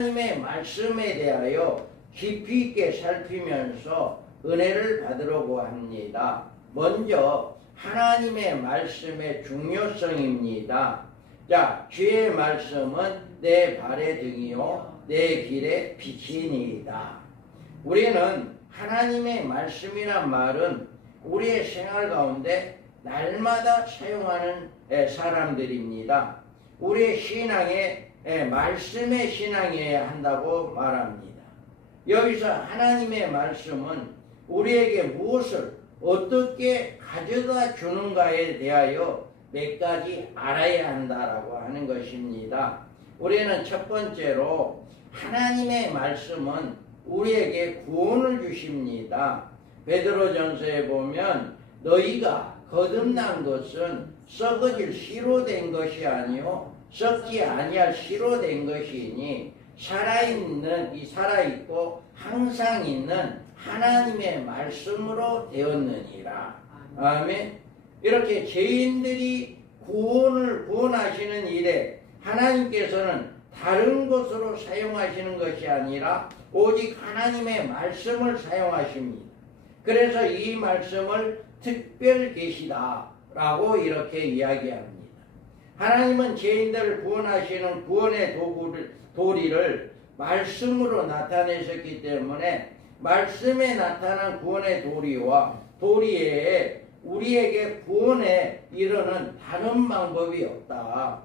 하나님의 말씀에 대하여 깊이 있게 살피면서 은혜를 받으려고 합니다. 먼저 하나님의 말씀의 중요성입니다. 자, 주의 말씀은 내 발의 등이요 내 길의 빛이니이다. 우리는 하나님의 말씀이란 말은 우리의 생활 가운데 날마다 사용하는 사람들입니다. 우리의 신앙에 말씀의 신앙이어야 한다고 말합니다. 여기서 하나님의 말씀은 우리에게 무엇을 어떻게 가져다 주는가에 대하여 몇 가지 알아야 한다라고 하는 것입니다. 우리는 첫 번째로 하나님의 말씀은 우리에게 구원을 주십니다. 베드로전서에 보면 너희가 거듭난 것은 썩어질 씨로 된 것이 아니요 썩지 아니할 씨로 된 것이니 살아있고 항상 있는 하나님의 말씀으로 되었느니라. 아멘. 이렇게 죄인들이 구원하시는 일에 하나님께서는 다른 것으로 사용하시는 것이 아니라 오직 하나님의 말씀을 사용하십니다. 그래서 이 말씀을 특별 계시다라고 이렇게 이야기합니다. 하나님은 죄인들을 구원하시는 구원의 도리를 말씀으로 나타내셨기 때문에 말씀에 나타난 구원의 도리에 우리에게 구원에 이르는 다른 방법이 없다.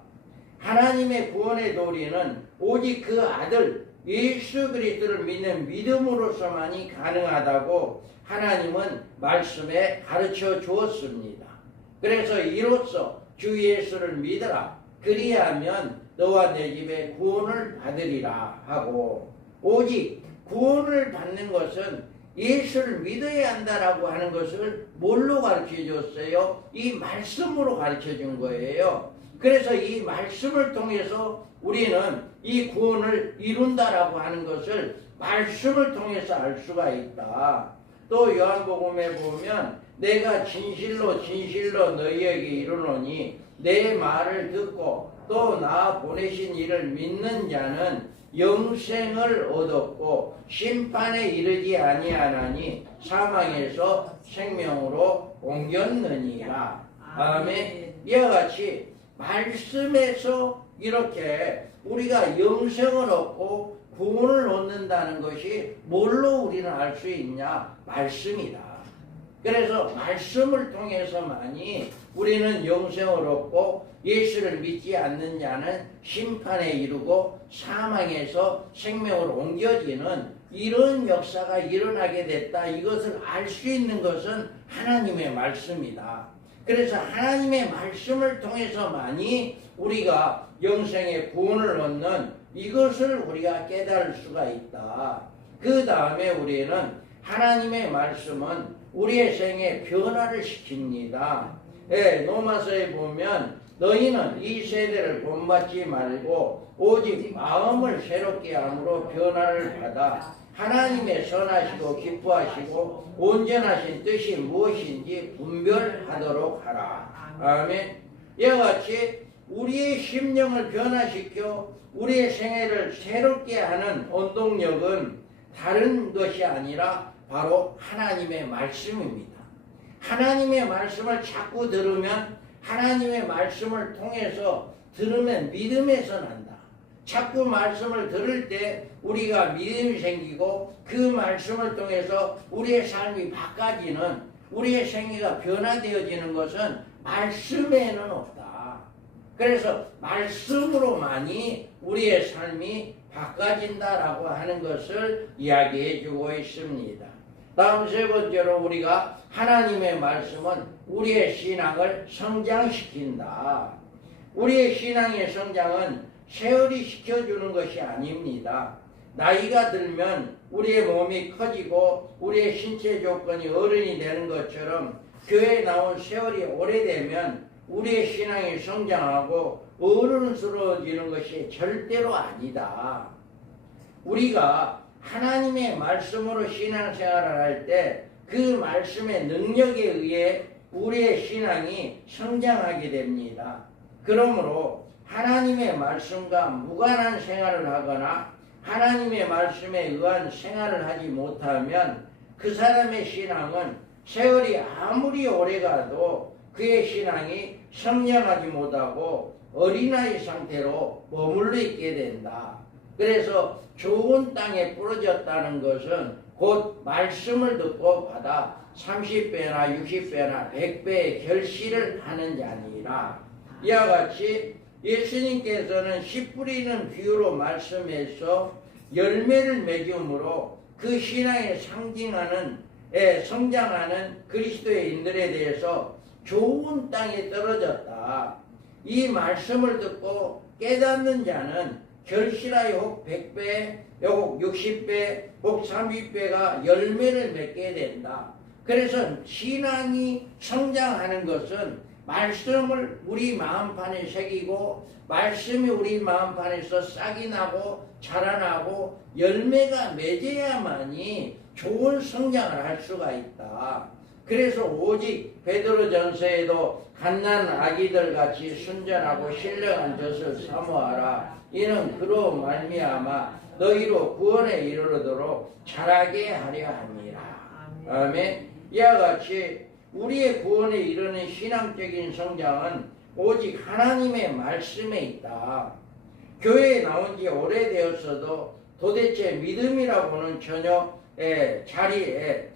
하나님의 구원의 도리는 오직 그 아들 예수 그리스도를 믿는 믿음으로서만이 가능하다고 하나님은 말씀에 가르쳐 주었습니다. 그래서 이로써 주 예수를 믿으라. 그리하면 너와 내 집에 구원을 받으리라 하고, 오직 구원을 받는 것은 예수를 믿어야 한다라고 하는 것을 뭘로 가르쳐 줬어요? 이 말씀으로 가르쳐 준 거예요. 그래서 이 말씀을 통해서 우리는 이 구원을 이룬다라고 하는 것을 말씀을 통해서 알 수가 있다. 또 요한복음에 보면 내가 진실로 너희에게 이르노니 내 말을 듣고 또 나 보내신 이를 믿는 자는 영생을 얻었고 심판에 이르지 아니하나니 사망에서 생명으로 옮겼느니라. 아멘. 이와 같이 말씀에서 이렇게 우리가 영생을 얻고 구원을 얻는다는 것이 뭘로 우리는 알 수 있냐? 말씀이다. 그래서 말씀을 통해서만이 우리는 영생을 얻고 예수를 믿지 않는 자는 심판에 이르고 사망에서 생명으로 옮겨지는 이런 역사가 일어나게 됐다. 이것을 알 수 있는 것은 하나님의 말씀이다. 그래서 하나님의 말씀을 통해서만이 우리가 영생의 구원을 얻는 이것을 우리가 깨달을 수가 있다. 그 다음에 우리는 하나님의 말씀은 우리의 생에 변화를 시킵니다. 로마서에 보면 너희는 이 세대를 본받지 말고 오직 마음을 새롭게 함으로 변화를 받아 하나님의 선하시고 기뻐하시고 온전하신 뜻이 무엇인지 분별하도록 하라. 아멘. 이와 같이 우리의 심령을 변화시켜 우리의 생애를 새롭게 하는 원동력은 다른 것이 아니라 바로 하나님의 말씀입니다. 하나님의 말씀을 자꾸 들으면 하나님의 말씀을 통해서 들으면 믿음에서 난다. 자꾸 말씀을 들을 때 우리가 믿음이 생기고 그 말씀을 통해서 우리의 삶이 바꿔지는 우리의 생애가 변화되어지는 것은 말씀에는 없다. 그래서 말씀으로만이 우리의 삶이 바꿔진다라고 하는 것을 이야기해 주고 있습니다. 다음 세 번째로 우리가 하나님의 말씀은 우리의 신앙을 성장시킨다. 우리의 신앙의 성장은 세월이 시켜주는 것이 아닙니다. 나이가 들면 우리의 몸이 커지고 우리의 신체 조건이 어른이 되는 것처럼 교회에 나온 세월이 오래되면 우리의 신앙이 성장하고 어른스러워지는 것이 절대로 아니다. 우리가 하나님의 말씀으로 신앙생활을 할 때 그 말씀의 능력에 의해 우리의 신앙이 성장하게 됩니다. 그러므로 하나님의 말씀과 무관한 생활을 하거나 하나님의 말씀에 의한 생활을 하지 못하면 그 사람의 신앙은 세월이 아무리 오래가도 그의 신앙이 성장하지 못하고 어린아이 상태로 머물러 있게 된다. 그래서 좋은 땅에 부러졌다는 것은 곧 말씀을 듣고 받아 30배나 60배나 100배의 결실을 하는 자니라. 이와 같이 예수님께서는 씨 뿌리는 비유로 말씀해서 열매를 맺음으로 그 신앙에 성장하는 그리스도인들에 대해서 좋은 땅에 떨어졌다. 이 말씀을 듣고 깨닫는 자는 결실하여 혹 100배, 혹 60배, 혹 30배가 열매를 맺게 된다. 그래서 신앙이 성장하는 것은 말씀을 우리 마음판에 새기고 말씀이 우리 마음판에서 싹이 나고 자라나고 열매가 맺어야만이 좋은 성장을 할 수가 있다. 그래서 오직 베드로전서에도 갓난 아기들 같이 순전하고 신령한 젖을 사모하라. 이는 그로 말미암아 너희로 구원에 이르도록 자라게 하려 함이라. 아멘. 이와 같이 우리의 구원에 이르는 신앙적인 성장은 오직 하나님의 말씀에 있다. 교회에 나온 지 오래되었어도 도대체 믿음이라고는 전혀 자리에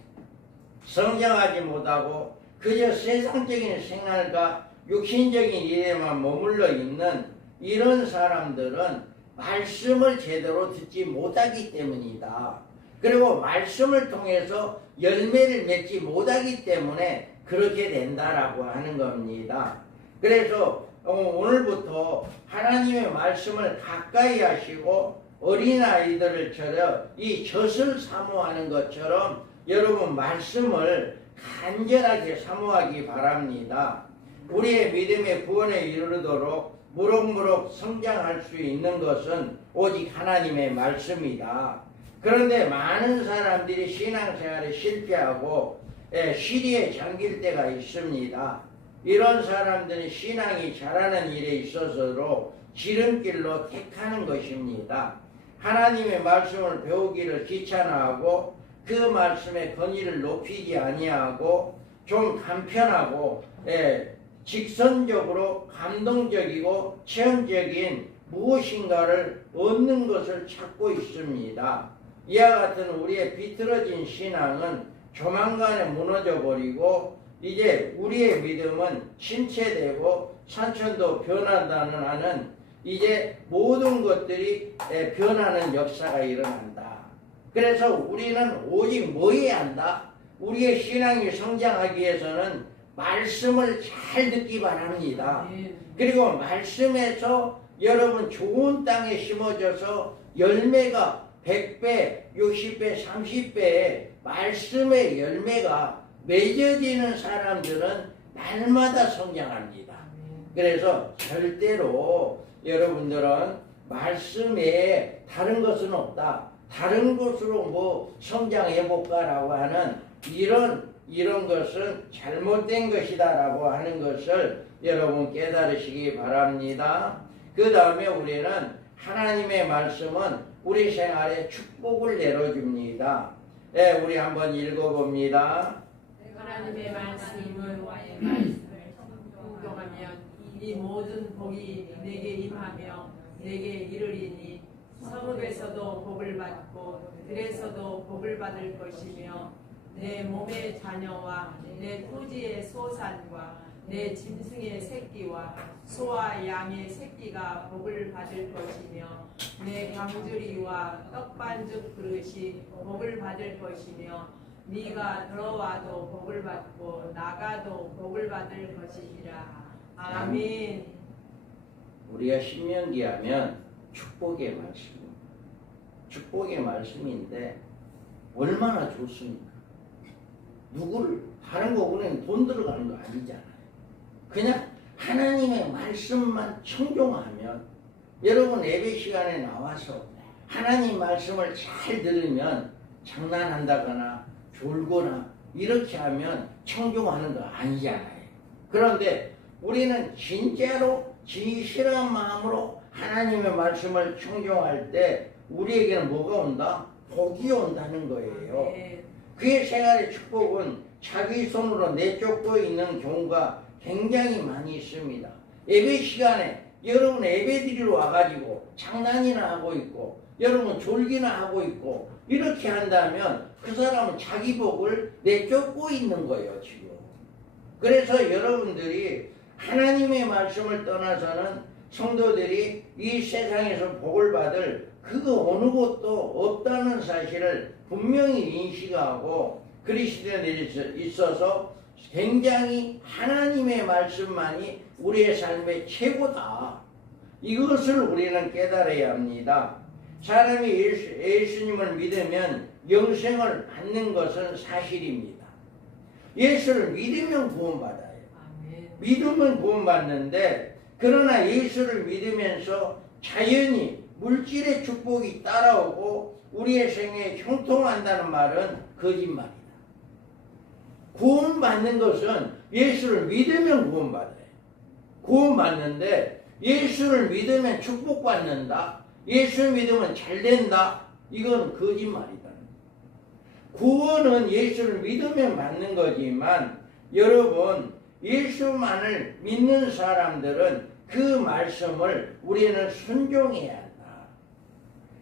성장하지 못하고 그저 세상적인 생활과 육신적인 일에만 머물러 있는 이런 사람들은 말씀을 제대로 듣지 못하기 때문이다. 그리고 말씀을 통해서 열매를 맺지 못하기 때문에 그렇게 된다라고 하는 겁니다. 그래서 오늘부터 하나님의 말씀을 가까이 하시고 어린아이들처럼 이 젖을 사모하는 것처럼 여러분 말씀을 간절하게 사모하기 바랍니다. 우리의 믿음의 구원에 이르도록 무럭무럭 성장할 수 있는 것은 오직 하나님의 말씀이다. 그런데 많은 사람들이 신앙생활에 실패하고 시리에 잠길 때가 있습니다. 이런 사람들은 신앙이 자라는 일에 있어서도 지름길로 택하는 것입니다. 하나님의 말씀을 배우기를 귀찮아하고 그 말씀의 권위를 높이지 아니하고 좀 간편하고 직선적으로 감동적이고 체험적인 무엇인가를 얻는 것을 찾고 있습니다. 이와 같은 우리의 비틀어진 신앙은 조만간에 무너져 버리고 이제 우리의 믿음은 침체되고 산천도 변한다는 하는 이제 모든 것들이 변하는 역사가 일어난다. 그래서 우리는 오직 뭐 해야 한다? 우리의 신앙이 성장하기 위해서는 말씀을 잘 듣기 바랍니다. 그리고 말씀에서 여러분 좋은 땅에 심어져서 열매가 100배, 60배, 30배의 말씀의 열매가 맺어지는 사람들은 날마다 성장합니다. 그래서 절대로 여러분들은 말씀에 다른 것은 없다. 다른 것으로 뭐 성장해볼까라고 하는 이런 것은 잘못된 것이다라고 하는 것을 여러분 깨달으시기 바랍니다. 그 다음에 우리는 하나님의 말씀은 우리 생활에 축복을 내려줍니다. 우리 한번 읽어봅니다. 하나님의 말씀을 말씀을 순종하면 이 모든 복이 내게 임하며 내게 이르리니 성읍에서도 복을 받고 들에서도 복을 받을 것이며 내 몸의 자녀와 내 토지의 소산과 내 짐승의 새끼와 소와 양의 새끼가 복을 받을 것이며 내 강주리와 떡반죽 그릇이 복을 받을 것이며 네가 들어와도 복을 받고 나가도 복을 받을 것이니라. 아멘. 우리가 신명기 하면 축복의 말씀입니다. 축복의 말씀인데 얼마나 좋습니까? 누구를 다른 거 우리는 돈 들어가는 거 아니잖아요. 그냥 하나님의 말씀만 청종하면 여러분 예배 시간에 나와서 하나님 말씀을 잘 들으면 장난한다거나 졸거나 이렇게 하면 청종하는 거 아니잖아요. 그런데 우리는 진짜로 진실한 마음으로 하나님의 말씀을 청종할 때 우리에게는 뭐가 온다? 복이 온다는 거예요. 아멘. 그의 생활의 축복은 자기 손으로 내쫓고 있는 경우가 굉장히 많이 있습니다. 예배 시간에 여러분 예배 드리러 와가지고 장난이나 하고 있고 여러분 졸기나 하고 있고 이렇게 한다면 그 사람은 자기 복을 내쫓고 있는 거예요 지금. 그래서 여러분들이 하나님의 말씀을 떠나서는 성도들이 이 세상에서 복을 받을 그 어느 곳도 없다는 사실을 분명히 인식하고 그리스도인들이 있어서 굉장히 하나님의 말씀만이 우리의 삶의 최고다. 이것을 우리는 깨달아야 합니다. 사람이 예수님을 믿으면 영생을 받는 것은 사실입니다. 예수를 믿으면 구원받아요. 아멘. 믿으면 구원받는데 그러나 예수를 믿으면서 자연히 물질의 축복이 따라오고 우리의 생애에 형통한다는 말은 거짓말이다. 구원받는 것은 예수를 믿으면 구원받아요. 구원받는데 예수를 믿으면 축복받는다. 예수를 믿으면 잘된다. 이건 거짓말이다. 구원은 예수를 믿으면 받는 거지만 여러분 예수만을 믿는 사람들은 그 말씀을 우리는 순종해야 한다.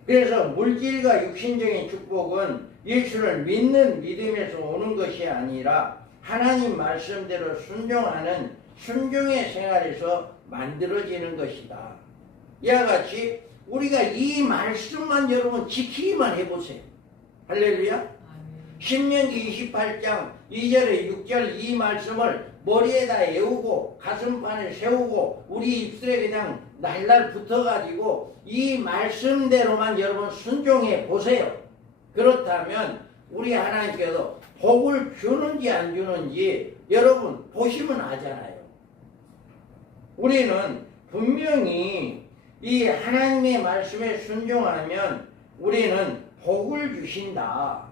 그래서 물질과 육신적인 축복은 예수를 믿는 믿음에서 오는 것이 아니라 하나님 말씀대로 순종하는 순종의 생활에서 만들어지는 것이다. 이와 같이 우리가 이 말씀만 여러분 지키기만 해보세요. 할렐루야. 신명기 28장 2절에 6절 이 말씀을 머리에다 외우고 가슴판에 세우고 우리 입술에 그냥 날날 붙어가지고 이 말씀대로만 여러분 순종해 보세요. 그렇다면 우리 하나님께서 복을 주는지 안 주는지 여러분 보시면 아잖아요. 우리는 분명히 이 하나님의 말씀에 순종하면 우리는 복을 주신다.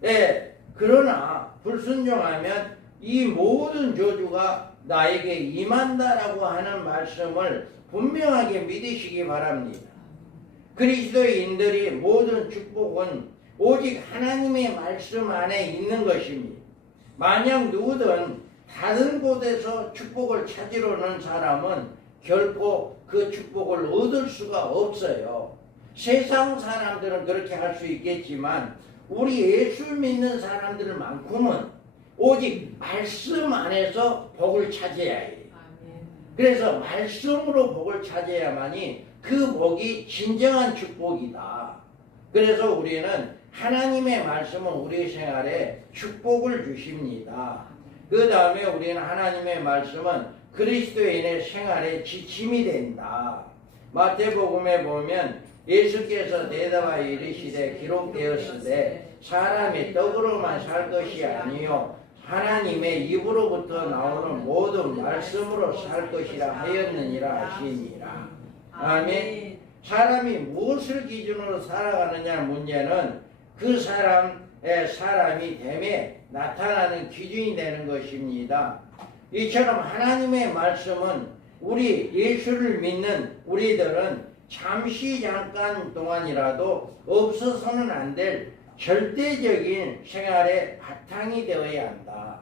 네, 그러나 불순종하면 이 모든 저주가 나에게 임한다라고 하는 말씀을 분명하게 믿으시기 바랍니다. 그리스도인들이 모든 축복은 오직 하나님의 말씀 안에 있는 것입니다. 만약 누구든 다른 곳에서 축복을 찾으려는 사람은 결코 그 축복을 얻을 수가 없어요. 세상 사람들은 그렇게 할 수 있겠지만 우리 예수 믿는 사람들만큼은 오직 말씀 안에서 복을 찾아야 해요. 그래서 말씀으로 복을 찾아야만이 그 복이 진정한 축복이다. 그래서 우리는 하나님의 말씀은 우리 생활에 축복을 주십니다. 그 다음에 우리는 하나님의 말씀은 그리스도인의 생활에 지침이 된다. 마태복음에 보면 예수께서 대답하여 이르시되 기록되었으되 사람이 떡으로만 살 것이 아니요 하나님의 입으로부터 나오는 모든 말씀으로 살 것이라 하였느니라 하시니라. 아멘. 사람이 무엇을 기준으로 살아가느냐는 문제는 그 사람이 됨에 나타나는 기준이 되는 것입니다. 이처럼 하나님의 말씀은 우리 예수를 믿는 우리들은 잠시 잠깐 동안이라도 없어서는 안 될 절대적인 생활의 바탕이 되어야 한다.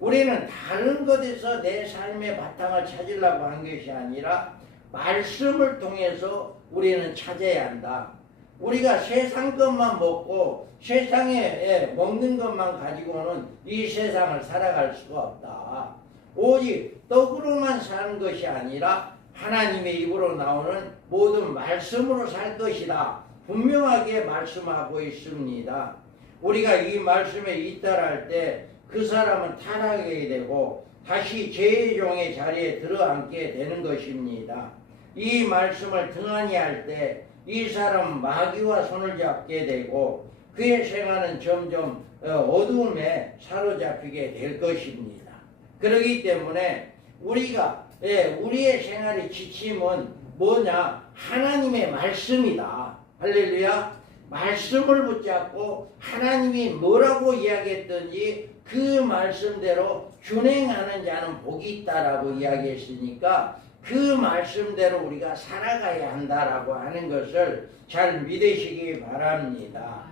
우리는 다른 것에서 내 삶의 바탕을 찾으려고 한 것이 아니라 말씀을 통해서 우리는 찾아야 한다. 우리가 세상 것만 먹고 세상에 먹는 것만 가지고는 이 세상을 살아갈 수가 없다. 오직 떡으로만 사는 것이 아니라 하나님의 입으로 나오는 모든 말씀으로 살 것이다. 분명하게 말씀하고 있습니다. 우리가 이 말씀에 잇따랄 때 그 사람은 타락하게 되고 다시 죄의 종의 자리에 들어앉게 되는 것입니다. 이 말씀을 등한히 할 때 이 사람은 마귀와 손을 잡게 되고 그의 생활은 점점 어두움에 사로잡히게 될 것입니다. 그렇기 때문에 우리의 생활의 지침은 뭐냐? 하나님의 말씀이다. 할렐루야. 말씀을 붙잡고 하나님이 뭐라고 이야기했든지 그 말씀대로 준행하는 자는 복이 있다라고 이야기했으니까 그 말씀대로 우리가 살아가야 한다라고 하는 것을 잘 믿으시기 바랍니다.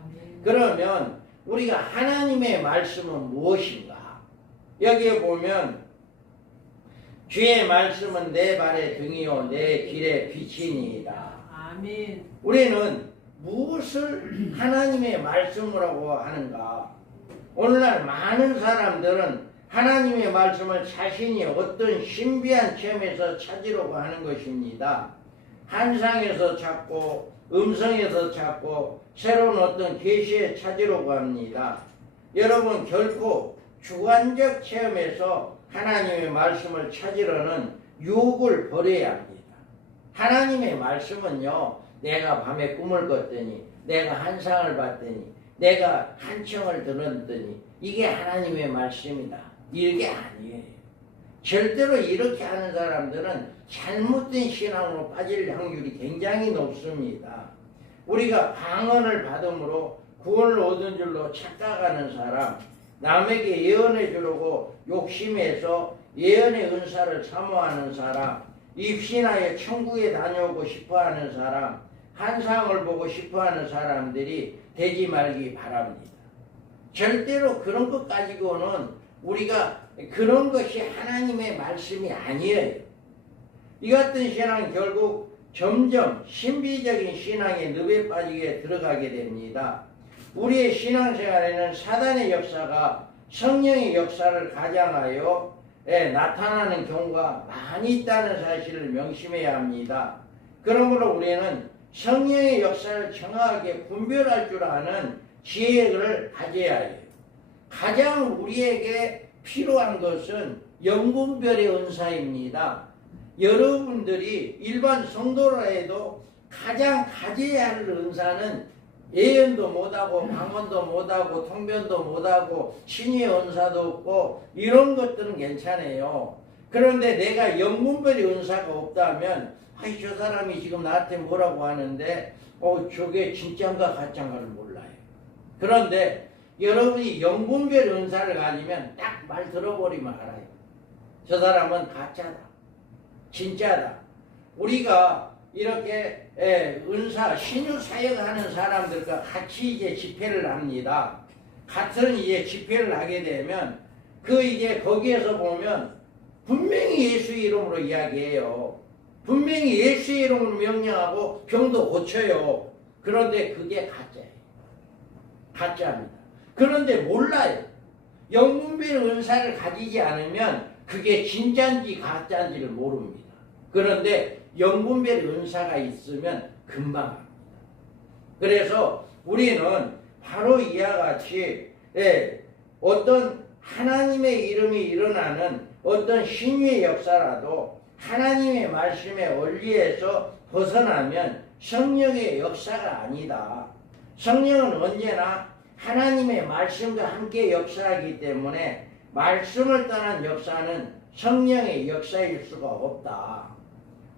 그러면 우리가 하나님의 말씀은 무엇인가? 여기에 보면 주의 말씀은 내 발의 등이요 내 길의 빛이니이다. 아멘. 우리는 무엇을 하나님의 말씀이라고 하는가? 오늘날 많은 사람들은 하나님의 말씀을 자신이 어떤 신비한 체험에서 찾으려고 하는 것입니다. 환상에서 찾고 음성에서 찾고 새로운 어떤 계시에 찾으려고 합니다. 여러분 결코 주관적 체험에서 하나님의 말씀을 찾으려는 유혹을 버려야 합니다. 하나님의 말씀은요, 내가 밤에 꿈을 꿨더니, 내가 환상을 봤더니, 내가 한청을 들었더니 이게 하나님의 말씀이다. 이게 아니에요. 절대로 이렇게 하는 사람들은 잘못된 신앙으로 빠질 확률이 굉장히 높습니다. 우리가 방언을 받음으로 구원을 얻은 줄로 착각하는 사람, 남에게 예언해 주려고 욕심해서 예언의 은사를 사모하는 사람, 입신하여 천국에 다녀오고 싶어하는 사람, 환상을 보고 싶어하는 사람들이 되지 말기 바랍니다. 절대로 그런 것 가지고는 우리가 그런 것이 하나님의 말씀이 아니에요. 이 같은 신앙은 결국 점점 신비적인 신앙의 늪에 빠지게 들어가게 됩니다. 우리의 신앙생활에는 사단의 역사가 성령의 역사를 가장하여 나타나는 경우가 많이 있다는 사실을 명심해야 합니다. 그러므로 우리는 성령의 역사를 정확하게 분별할 줄 아는 지혜를 가져야 해요. 가장 우리에게 필요한 것은 영분별의 은사입니다. 여러분들이 일반 성도라 해도 가장 가져야 할 은사는 예언도 못하고 방언도 못하고 통변도 못하고 신의 은사도 없고 이런 것들은 괜찮아요. 그런데 내가 영분별의 은사가 없다면 아이 저 사람이 지금 나한테 뭐라고 하는데 저게 진짜인가 가짜인가를 몰라요. 그런데 여러분이 영분별 은사를 가지면 딱 말 들어버리면 알아요. 저 사람은 가짜다. 진짜다. 우리가 이렇게 은사, 신유 사역하는 사람들과 같이 이제 집회를 합니다. 같은 이제 집회를 하게 되면 이제 거기에서 보면 분명히 예수 이름으로 이야기해요. 분명히 예수 이름으로 명령하고 병도 고쳐요. 그런데 그게 가짜예요. 가짜입니다. 그런데 몰라요. 영분별 은사를 가지지 않으면 그게 진짜인지 가짜인지를 모릅니다. 그런데 영분별 은사가 있으면 금방 합니다. 그래서 우리는 바로 이와 같이 어떤 하나님의 이름이 일어나는 어떤 신유의 역사라도 하나님의 말씀의 원리에서 벗어나면 성령의 역사가 아니다. 성령은 언제나 하나님의 말씀과 함께 역사하기 때문에 말씀을 떠난 역사는 성령의 역사일 수가 없다.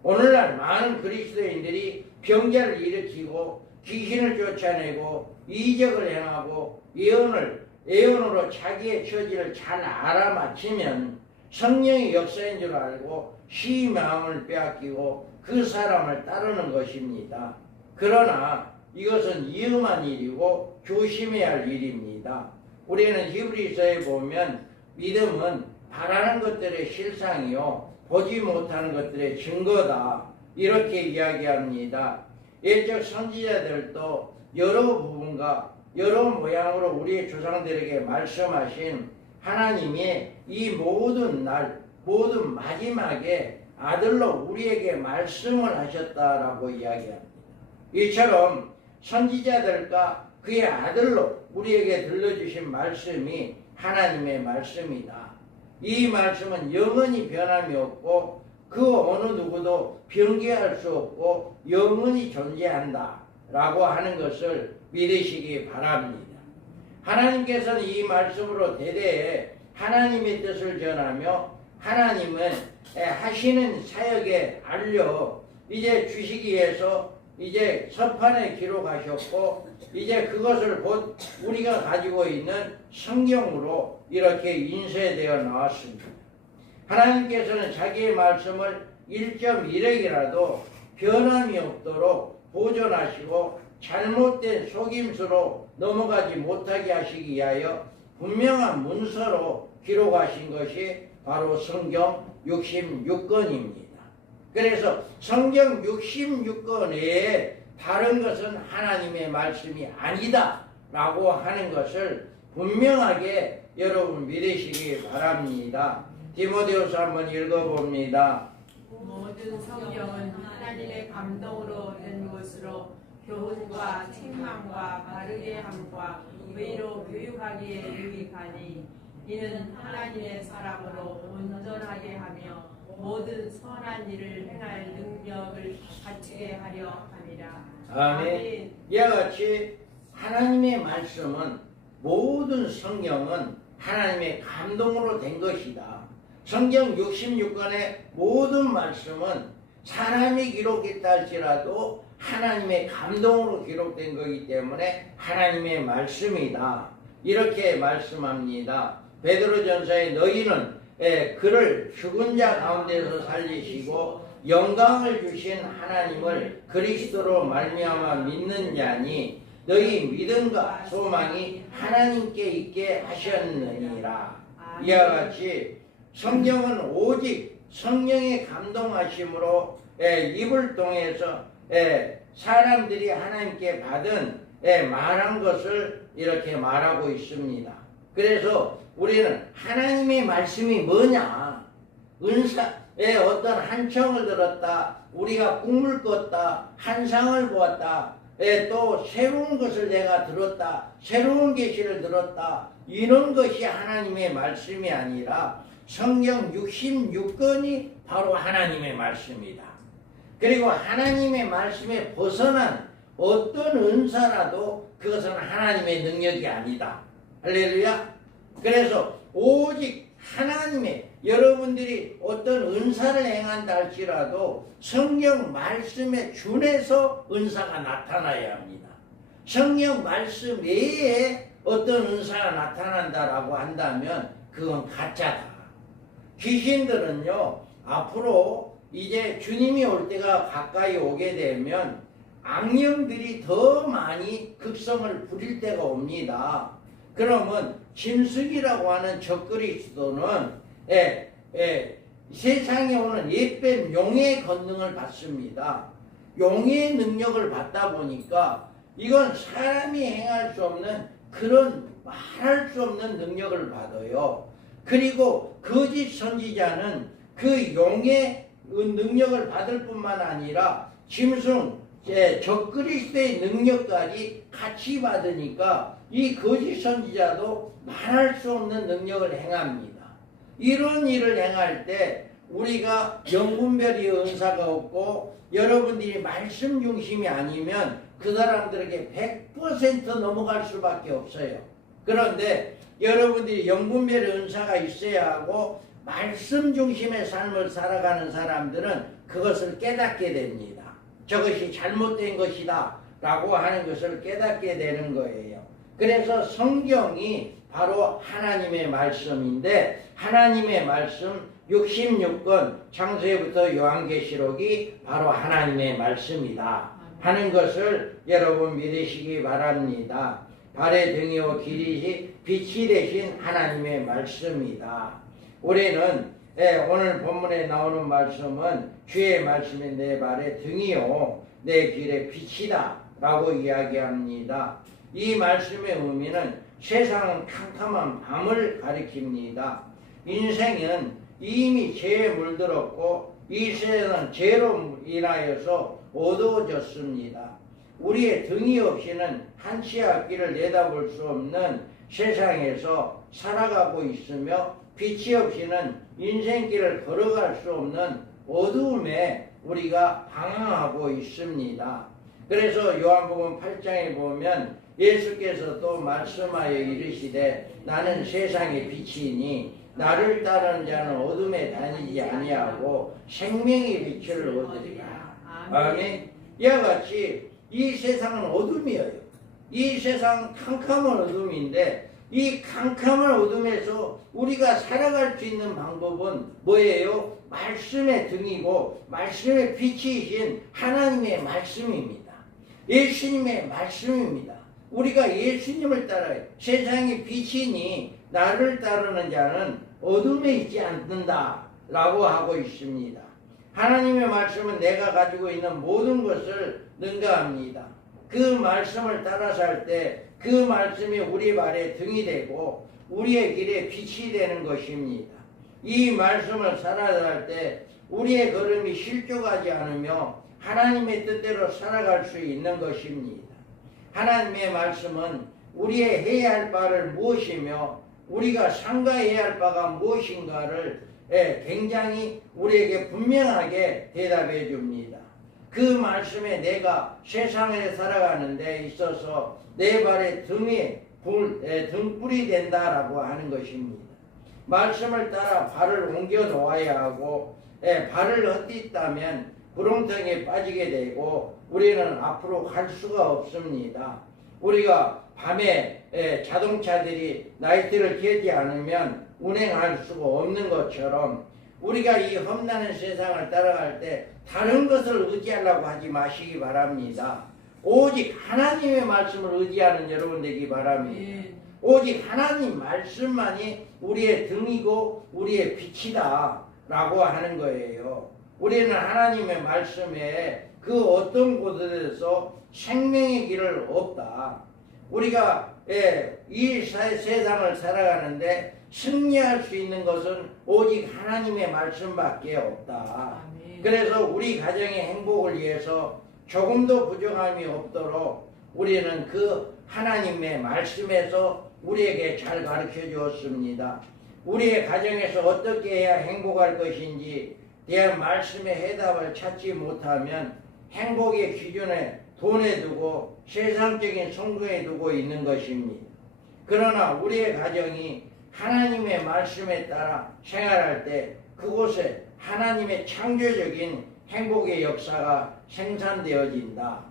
오늘날 많은 그리스도인들이 병자를 일으키고 귀신을 쫓아내고 이적을 행하고 예언으로 자기의 처지를 잘 알아맞히면 성령의 역사인 줄 알고 시의 마음을 빼앗기고 그 사람을 따르는 것입니다. 그러나 이것은 위험한 일이고 조심해야 할 일입니다. 우리는 히브리서에 보면 믿음은 바라는 것들의 실상이요 보지 못하는 것들의 증거다 이렇게 이야기합니다. 옛적 선지자들도 여러 부분과 여러 모양으로 우리의 조상들에게 말씀하신 하나님이 이 모든 마지막에 아들로 우리에게 말씀을 하셨다라고 이야기합니다. 이처럼 선지자들과 그의 아들로 우리에게 들려주신 말씀이 하나님의 말씀이다. 이 말씀은 영원히 변함이 없고 그 어느 누구도 변개할 수 없고 영원히 존재한다 라고 하는 것을 믿으시기 바랍니다. 하나님께서는 이 말씀으로 대대에 하나님의 뜻을 전하며 하나님은 하시는 사역에 알려 이제 주시기 위해서 이제 서판에 기록하셨고 이제 그것을 곧 우리가 가지고 있는 성경으로 이렇게 인쇄되어 나왔습니다. 하나님께서는 자기의 말씀을 1.1핵이라도 변함이 없도록 보존하시고 잘못된 속임수로 넘어가지 못하게 하시기 위하여 분명한 문서로 기록하신 것이 바로 성경 66권입니다. 그래서 성경 66권 외에 다른 것은 하나님의 말씀이 아니다 라고 하는 것을 분명하게 여러분 믿으시기 바랍니다. 디모데후서 한번 읽어봅니다. 모든 성경은 하나님의 감동으로 된 것으로 교훈과 책망과 바르게 함과 의로 교육하기에 유익하니 이는 하나님의 사람으로 온전하게 하며 모든 선한 일을 행할 능력을 갖추게 하려 함이라. 아멘. 이와 같이 하나님의 말씀은 모든 성경은 하나님의 감동으로 된 것이다. 성경 66권의 모든 말씀은 사람이 기록했다 할지라도 하나님의 감동으로 기록된 거기 때문에 하나님의 말씀이다. 이렇게 말씀합니다. 베드로전서에 너희는 그를 죽은 자 가운데서 살리시고 영광을 주신 하나님을 그리스도로 말미암아 믿는 자니 너희 믿음과 소망이 하나님께 있게 하셨느니라. 이와 같이 성경은 오직 성령의 감동하심으로 입을 통해서 사람들이 하나님께 받은 말한 것을 이렇게 말하고 있습니다. 그래서 우리는 하나님의 말씀이 뭐냐? 은사의 어떤 한청을 들었다, 우리가 꿈을 꿨다, 한상을 보았다, 또 새로운 것을 내가 들었다, 새로운 계시를 들었다, 이런 것이 하나님의 말씀이 아니라 성경 66권이 바로 하나님의 말씀이다. 그리고 하나님의 말씀에 벗어난 어떤 은사라도 그것은 하나님의 능력이 아니다. 할렐루야. 그래서 오직 하나님의 여러분들이 어떤 은사를 행한다 할지라도 성경 말씀에 준해서 은사가 나타나야 합니다. 성경 말씀 외에 어떤 은사가 나타난다라고 한다면 그건 가짜다. 귀신들은요, 앞으로 이제 주님이 올 때가 가까이 오게 되면 악령들이 더 많이 극성을 부릴 때가 옵니다. 그러면 짐승이라고 하는 적그리스도는 세상에 오는 옛뱀 용의 권능을 받습니다. 용의 능력을 받다 보니까 이건 사람이 행할 수 없는 그런 말할 수 없는 능력을 받아요. 그리고 거짓 선지자는 그 용의 능력을 받을 뿐만 아니라 짐승 적그리스도의 능력까지 같이 받으니까 이 거짓 선지자도 말할 수 없는 능력을 행합니다. 이런 일을 행할 때 우리가 영분별의 은사가 없고 여러분들이 말씀 중심이 아니면 그 사람들에게 100% 넘어갈 수밖에 없어요. 그런데 여러분들이 영분별의 은사가 있어야 하고 말씀 중심의 삶을 살아가는 사람들은 그것을 깨닫게 됩니다. 저것이 잘못된 것이다 라고 하는 것을 깨닫게 되는 거예요. 그래서 성경이 바로 하나님의 말씀인데 하나님의 말씀 66권 창세기부터 요한계시록이 바로 하나님의 말씀이다 하는 것을 여러분 믿으시기 바랍니다. 발의 등이요 길이 빛이 되신 하나님의 말씀이다. 우리는 오늘 본문에 나오는 말씀은 주의 말씀이 내 발의 등이요 내 길의 빛이다 라고 이야기합니다. 이 말씀의 의미는 세상은 캄캄한 밤을 가리킵니다. 인생은 이미 죄에 물들었고 이 세상은 죄로 인하여서 어두워졌습니다. 우리의 등이 없이는 한 치 앞길을 내다볼 수 없는 세상에서 살아가고 있으며 빛이 없이는 인생길을 걸어갈 수 없는 어두움에 우리가 방황하고 있습니다. 그래서 요한복음 8장에 보면 예수께서 또 말씀하여 이르시되 나는 세상의 빛이니 나를 따르는 자는 어둠에 다니지 아니하고 생명의 빛을 얻으리라. 아멘. 이와 같이 이 세상은 어둠이에요. 이 세상은 캄캄한 어둠인데 이 캄캄한 어둠에서 우리가 살아갈 수 있는 방법은 뭐예요? 말씀의 등이고 말씀의 빛이신 하나님의 말씀입니다. 예수님의 말씀입니다. 우리가 예수님을 따라요. 세상이 빛이니 나를 따르는 자는 어둠에 있지 않는다 라고 하고 있습니다. 하나님의 말씀은 내가 가지고 있는 모든 것을 능가합니다. 그 말씀을 따라 살 때 그 말씀이 우리 발에 등이 되고 우리의 길에 빛이 되는 것입니다. 이 말씀을 살아갈 때 우리의 걸음이 실족하지 않으며 하나님의 뜻대로 살아갈 수 있는 것입니다. 하나님의 말씀은 우리의 해야 할 바를 무엇이며 우리가 상가해야 할 바가 무엇인가를 굉장히 우리에게 분명하게 대답해 줍니다. 그 말씀에 내가 세상에 살아가는 데 있어서 내 발에 등불이 된다라고 하는 것입니다. 말씀을 따라 발을 옮겨 놓아야 하고 발을 헛디다면 구렁텅이에 빠지게 되고 우리는 앞으로 갈 수가 없습니다. 우리가 밤에 자동차들이 라이트를 켜지 않으면 운행할 수가 없는 것처럼 우리가 이 험난한 세상을 따라갈 때 다른 것을 의지하려고 하지 마시기 바랍니다. 오직 하나님의 말씀을 의지하는 여러분 되기 바랍니다. 오직 하나님 말씀만이 우리의 등이고 우리의 빛이다 라고 하는 거예요. 우리는 하나님의 말씀에 그 어떤 곳에서 생명의 길을 없다. 우리가 이 세상을 살아가는데 승리할 수 있는 것은 오직 하나님의 말씀밖에 없다. 그래서 우리 가정의 행복을 위해서 조금도 부족함이 없도록 우리는 그 하나님의 말씀에서 우리에게 잘 가르쳐 주었습니다. 우리의 가정에서 어떻게 해야 행복할 것인지 대한 말씀의 해답을 찾지 못하면 행복의 기준에 돈에 두고 세상적인 성공에 두고 있는 것입니다. 그러나 우리의 가정이 하나님의 말씀에 따라 생활할 때 그곳에 하나님의 창조적인 행복의 역사가 생산되어진다.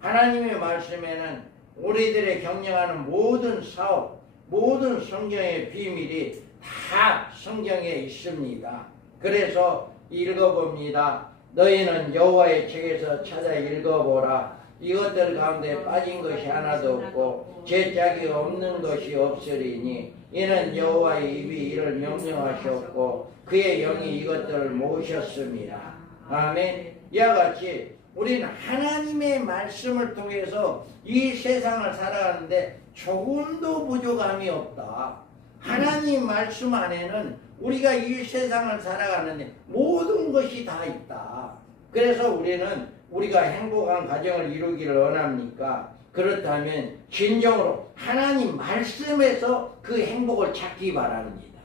하나님의 말씀에는 우리들의 경영하는 모든 사업, 모든 성경의 비밀이 다 성경에 있습니다. 그래서 읽어봅니다. 너희는 여호와의 책에서 찾아 읽어보라. 이것들 가운데 빠진 것이 하나도 없고 죄짝이 없는 것이 없으리니 이는 여호와의 입이 이를 명령하셨고 그의 영이 이것들을 모으셨습니다. 아멘. 이와 같이 우리는 하나님의 말씀을 통해서 이 세상을 살아가는데 조금도 부족함이 없다. 하나님 말씀 안에는 우리가 이 세상을 살아가는데 모든 것이 다 있다. 그래서 우리는 우리가 행복한 가정을 이루기를 원합니까? 그렇다면 진정으로 하나님 말씀에서 그 행복을 찾기 바랍니다.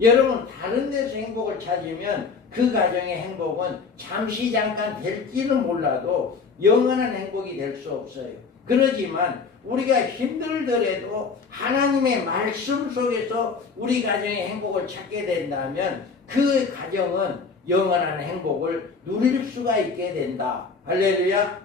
여러분 다른 데서 행복을 찾으면 그 가정의 행복은 잠시 잠깐 될지는 몰라도 영원한 행복이 될 수 없어요. 그러지만 우리가 힘들더라도 하나님의 말씀 속에서 우리 가정의 행복을 찾게 된다면 그 가정은 영원한 행복을 누릴 수가 있게 된다. 할렐루야.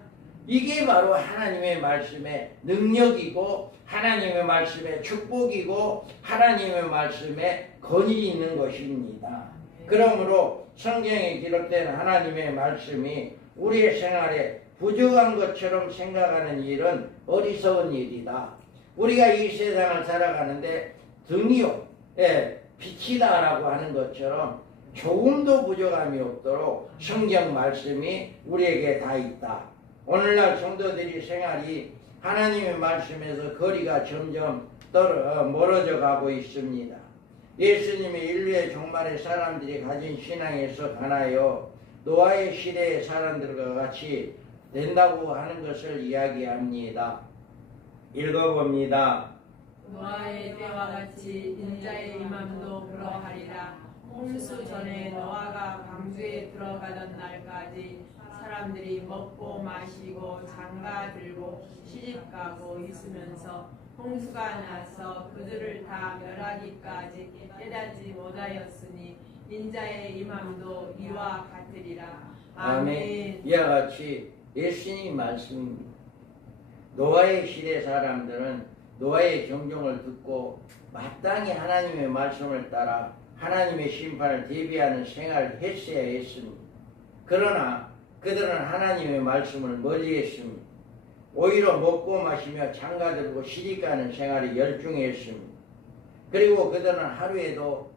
이게 바로 하나님의 말씀의 능력이고 하나님의 말씀의 축복이고 하나님의 말씀에 권위 있는 것입니다. 그러므로 성경에 기록된 하나님의 말씀이 우리의 생활에 부족한 것처럼 생각하는 일은 어리석은 일이다. 우리가 이 세상을 살아가는데 등이요, 빛이다라고 하는 것처럼 조금도 부족함이 없도록 성경 말씀이 우리에게 다 있다. 오늘날 성도들이 생활이 하나님의 말씀에서 거리가 점점 멀어져 가고 있습니다. 예수님이 인류의 종말의 사람들이 가진 신앙에서 가나요 노아의 시대의 사람들과 같이 된다고 하는 것을 이야기합니다. 읽어봅니다. 노아의 때와 같이 인자의 임함도 그러하리라. 홍수 전에 노아가 방주에 들어가던 날까지 사람들이 먹고 마시고 장가 들고 시집가고 있으면서 홍수가 나서 그들을 다 멸하기까지 깨닫지 못하였으니 인자의 임함도 이와 같으리라. 아멘. 이와 같이 예수님 말씀입니다. 노아의 시대 사람들은 노아의 경종을 듣고 마땅히 하나님의 말씀을 따라 하나님의 심판을 대비하는 생활을 했어야 했습니다. 그러나 그들은 하나님의 말씀을 멀리했습니다. 오히려 먹고 마시며 장가들고 시집가는 생활에 열중했습니다. 그리고 그들은 하루에도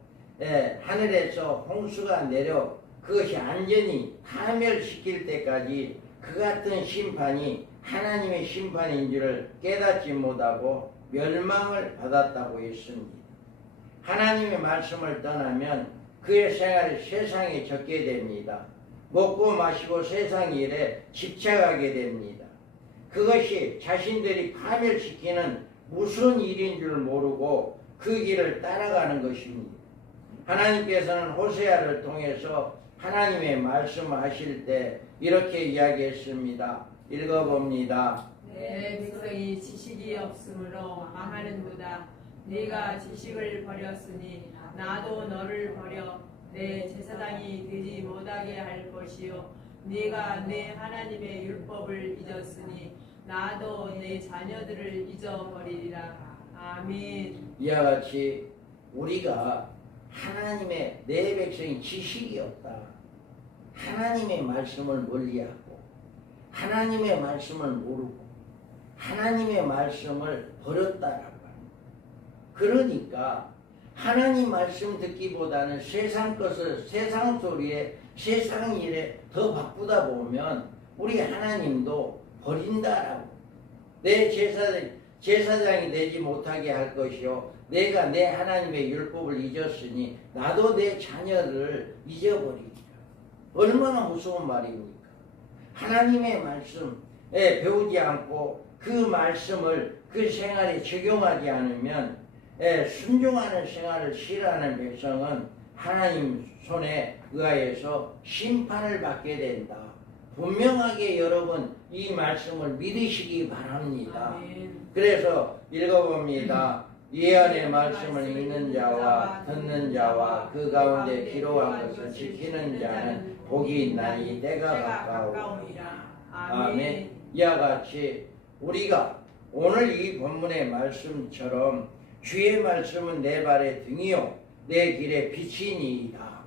하늘에서 홍수가 내려 그것이 완전히 파멸시킬 때까지 그 같은 심판이 하나님의 심판인 줄을 깨닫지 못하고 멸망을 받았다고 했습니다. 하나님의 말씀을 떠나면 그의 생활이 세상에 적게 됩니다. 먹고 마시고 세상 일에 집착하게 됩니다. 그것이 자신들이 파멸시키는 무슨 일인 줄 모르고 그 길을 따라가는 것입니다. 하나님께서는 호세아를 통해서 하나님의 말씀하실 때 이렇게 이야기했습니다. 읽어봅니다. 내 백성이 지식이 없으므로 망하는도다. 네가 지식을 버렸으니 나도 너를 버려 내 제사장이 되지 못하게 할 것이요 네가 내 하나님의 율법을 잊었으니 나도 내 자녀들을 잊어버리리라. 아멘. 이와 같이 우리가 하나님의 내 백성이 지식이 없다. 하나님의 말씀을 멀리하고 하나님의 말씀을 모르고 하나님의 말씀을 버렸다라고 합니다. 그러니까 하나님 말씀 듣기보다는 세상 것을 세상 소리에 세상 일에 더 바쁘다 보면 우리 하나님도 버린다라고. 내 제사장이 되지 못하게 할 것이요 내가 내 하나님의 율법을 잊었으니 나도 내 자녀를 잊어버리리라. 얼마나 무서운 말입니까? 하나님의 말씀에 배우지 않고 그 말씀을 그 생활에 적용하지 않으면 순종하는 생활을 싫어하는 백성은 하나님 손에 의하여서 심판을 받게 된다. 분명하게 여러분 이 말씀을 믿으시기 바랍니다. 아멘. 그래서 읽어봅니다. 예언의 말씀을 읽는 자와 듣는 자와 그 가운데 기록한 것을 지키는 자는 복이 있나니 때가 가까우니라. 아멘. 이와 같이 우리가 오늘 이 본문의 말씀처럼 주의 말씀은 내 발의 등이요 내 길의 빛이니이다.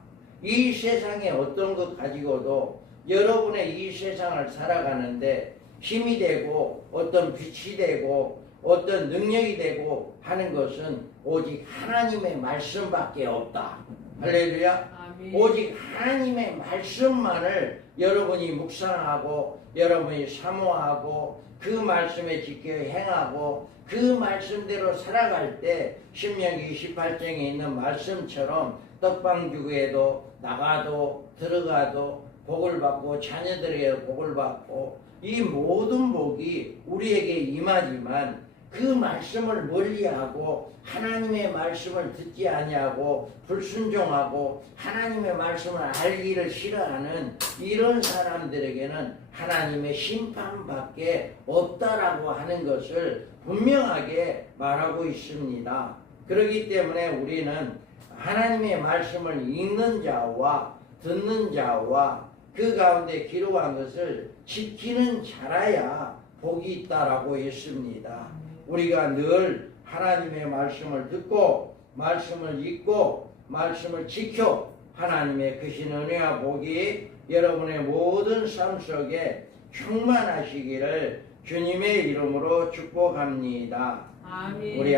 이 세상에 어떤 것 가지고도 여러분의 이 세상을 살아가는데 힘이 되고 어떤 빛이 되고 어떤 능력이 되고 하는 것은 오직 하나님의 말씀밖에 없다. 할렐루야. 아멘. 오직 하나님의 말씀만을 여러분이 묵상하고 여러분이 사모하고 그 말씀에 지켜 행하고 그 말씀대로 살아갈 때 신명기 28장에 있는 말씀처럼 떡방주기에도 나가도 들어가도 복을 받고 자녀들에게 복을 받고 이 모든 복이 우리에게 임하지만 그 말씀을 멀리하고 하나님의 말씀을 듣지 아니하고 불순종하고 하나님의 말씀을 알기를 싫어하는 이런 사람들에게는 하나님의 심판밖에 없다라고 하는 것을 분명하게 말하고 있습니다. 그렇기 때문에 우리는 하나님의 말씀을 읽는 자와 듣는 자와 그 가운데 기록한 것을 지키는 자라야 복이 있다라고 했습니다. 우리가 늘 하나님의 말씀을 듣고 말씀을 읽고 말씀을 지켜 하나님의 크신 은혜와 복이 여러분의 모든 삶 속에 충만하시기를 주님의 이름으로 축복합니다. 아멘. 우리